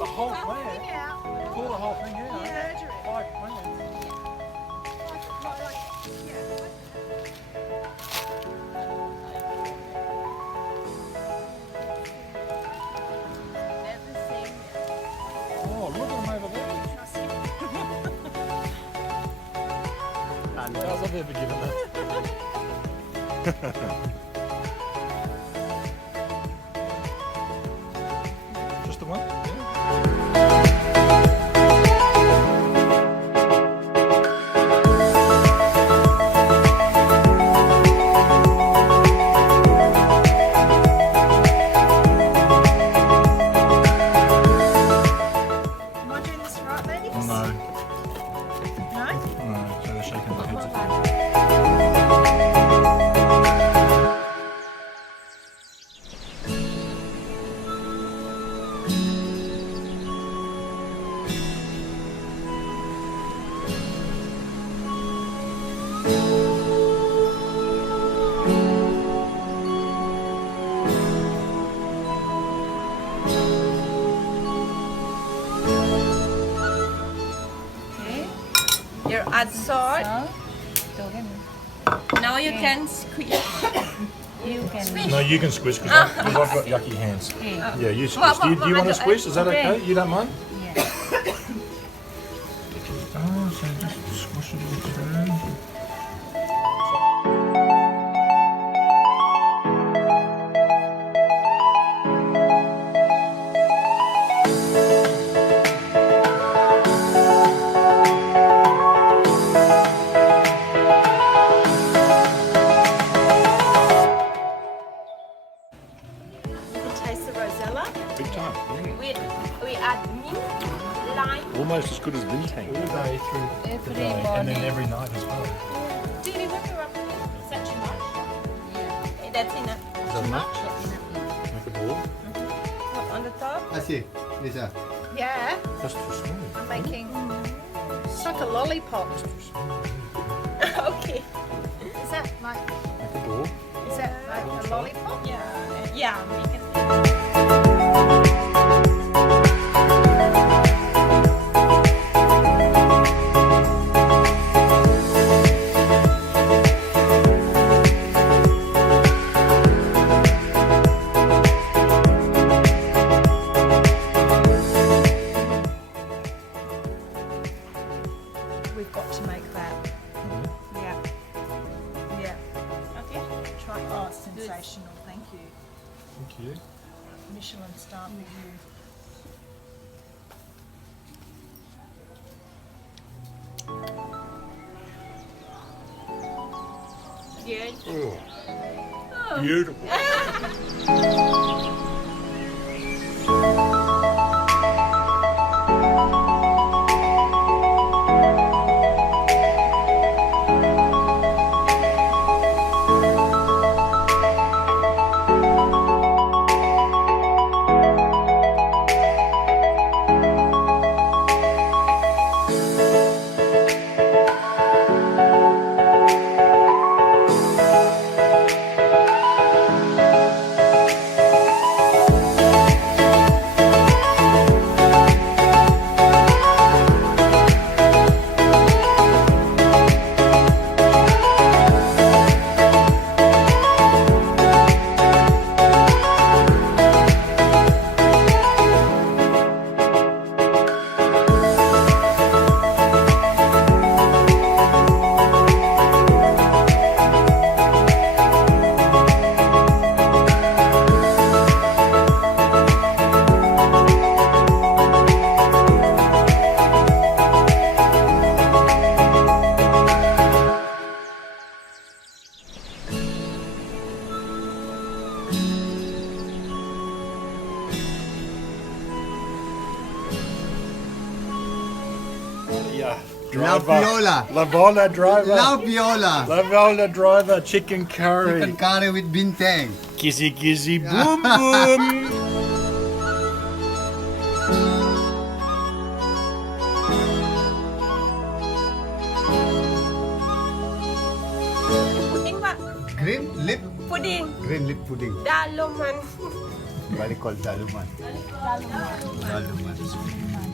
The whole plant? Pull the whole thing out? Yeah. 5 plants. Oh, look at them over there. How's I've ever given that? Just the one? Am I doing this right, ladies? No. No? No, so they're shaking their heads at you. Okay. You add salt. Now you can squeeze. You can. No, you can squish because I've got yucky hands. Yeah, you squish. Do you want to squish? Is that okay? You don't mind? Yeah. Oh, so just squish it all through. You can taste the rosella. Big time. We add mint, lime. Almost as good as Bintang. All day through the Every day, and then morning. every night as well. Do you want to rub it? Is that too much? That's enough. Is that much? Make a ball. What, on the top? I see. Lisa. Yeah. That's too small. I'm making. It's like a lollipop. Okay. Is that like? Make a ball. Is that like a lollipop? Yeah. Yeah. Make it. We've got to make that. Yeah. Yeah. Okay. Try. Oh, sensational. Thank you. Thank you. Michelin star review. Good. Oh. Beautiful. Laviolabalidriver. Laviolabalidriver chicken curry. Chicken curry with bintang. Kizzy kizzy boom boom. Pudding, Pak. Green lip. Pudding. Green lip pudding. Daluman. Bali called daluman. Daluman.